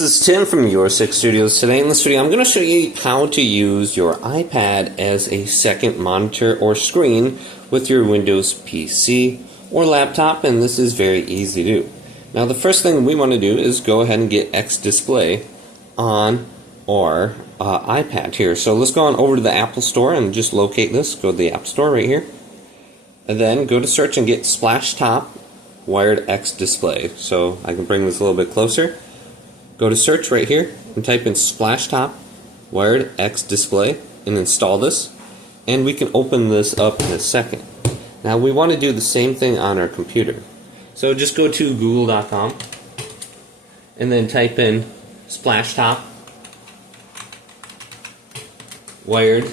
This is Tim from Your Six Studios. Today in this video I'm going to show you how to use your iPad as a second monitor or screen with your Windows PC or laptop, and this is very easy to do. Now the first thing we want to do is go ahead and get XDisplay on our iPad here. So let's go on over to the Apple Store and just locate this. Go to the App Store right here, and then go to search and get Splashtop Wired XDisplay. So I can bring this a little bit closer. Go to search right here and type in Splashtop Wired XDisplay and install this, and we can open this up in a second. Now we want to do the same thing on our computer. So just go to google.com and then type in Splashtop Wired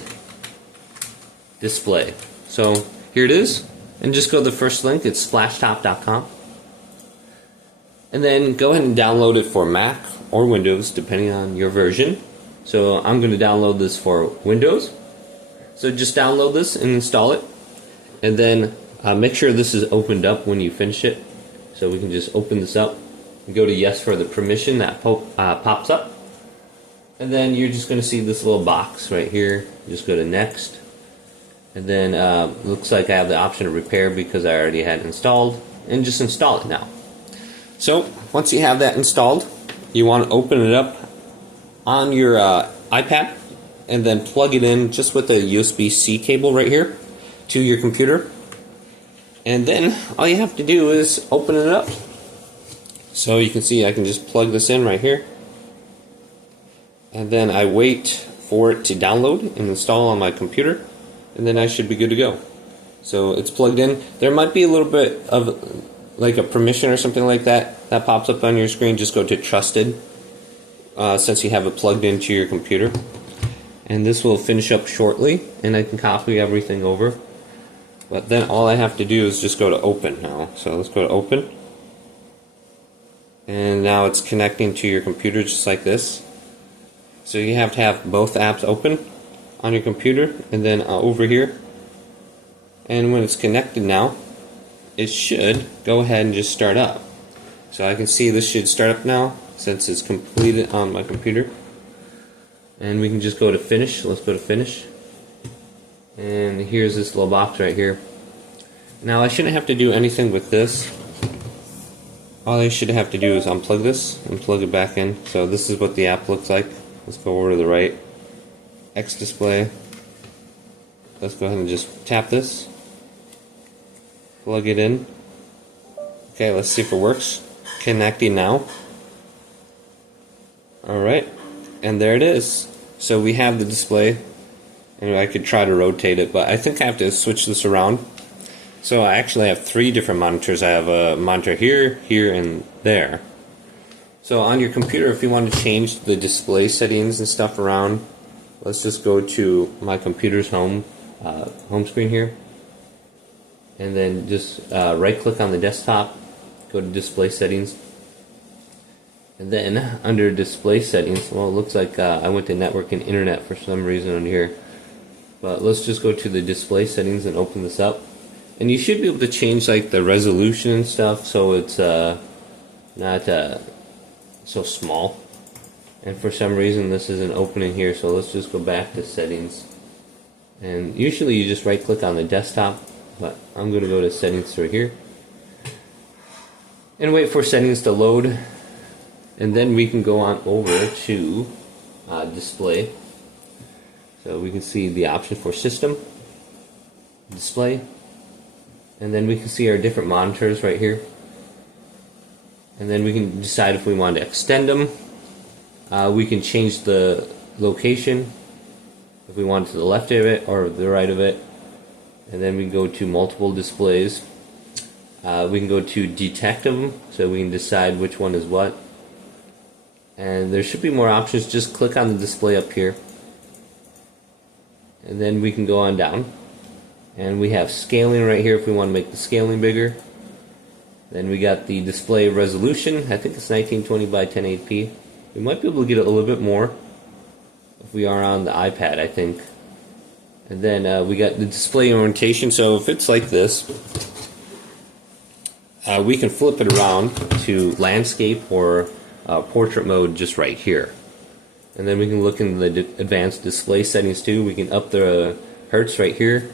Display. So here it is, and just go to the first link. It's splashtop.com. And then go ahead and download it for Mac or Windows, depending on your version. So I'm going to download this for Windows. So just download this and install it. And then make sure this is opened up when you finish it. So we can just open this up and go to yes for the permission that pops up. And then you're just going to see this little box right here. Just go to next. And then looks like I have the option to repair because I already had it installed. And just install it now. So once you have that installed, you want to open it up on your iPad and then plug it in just with a USB-C cable right here to your computer. And then all you have to do is open it up. So you can see I can just plug this in right here. And then I wait for it to download and install on my computer. And then I should be good to go. So it's plugged in. There might be a little bit of like a permission or something like that pops up on your screen. Just go to trusted since you have it plugged into your computer, and this will finish up shortly and I can copy everything over. But then all I have to do is just go to open now. So let's go to open, and now it's connecting to your computer just like this. So you have to have both apps open on your computer and then over here, and when it's connected now it should go ahead and just start up. So I can see this should start up now since it's completed on my computer. And we can just go to finish. Let's go to finish. And here's this little box right here. Now I shouldn't have to do anything with this. All I should have to do is unplug this and plug it back in. So this is what the app looks like. Let's go over to the right. XDisplay. Let's go ahead and just tap this. Plug it in. Okay, let's see if it works. Connecting now. Alright, and there it is. So we have the display, and I could try to rotate it, but I think I have to switch this around. So I actually have three different monitors. I have a monitor here, here, and there. So on your computer, if you want to change the display settings and stuff around, let's just go to my computer's home screen here. And then just right click on the desktop, go to display settings, and then under display settings, well, it looks like I went to network and internet for some reason on here, but let's just go to the display settings and open this up, and you should be able to change like the resolution and stuff so it's not so small. And for some reason this isn't opening here, so let's just go back to settings, and usually you just right click on the desktop, but I'm going to go to settings right here and wait for settings to load, and then we can go on over to display. So we can see the option for system, display, and then we can see our different monitors right here, and then we can decide if we want to extend them. We can change the location if we want to the left of it or the right of it. And then we can go to multiple displays. We can go to detect them, so we can decide which one is what. And there should be more options. Just click on the display up here, and then we can go on down. And we have scaling right here if we want to make the scaling bigger. Then we got the display resolution. I think it's 1920 by 1080p. We might be able to get a little bit more if we are on the iPad, I think. And then we got the display orientation. So if it's like this, we can flip it around to landscape or portrait mode just right here. And then we can look in the advanced display settings too. We can up the hertz right here,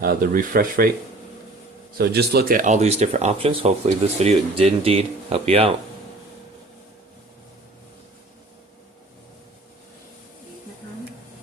the refresh rate. So just look at all these different options. Hopefully this video did indeed help you out.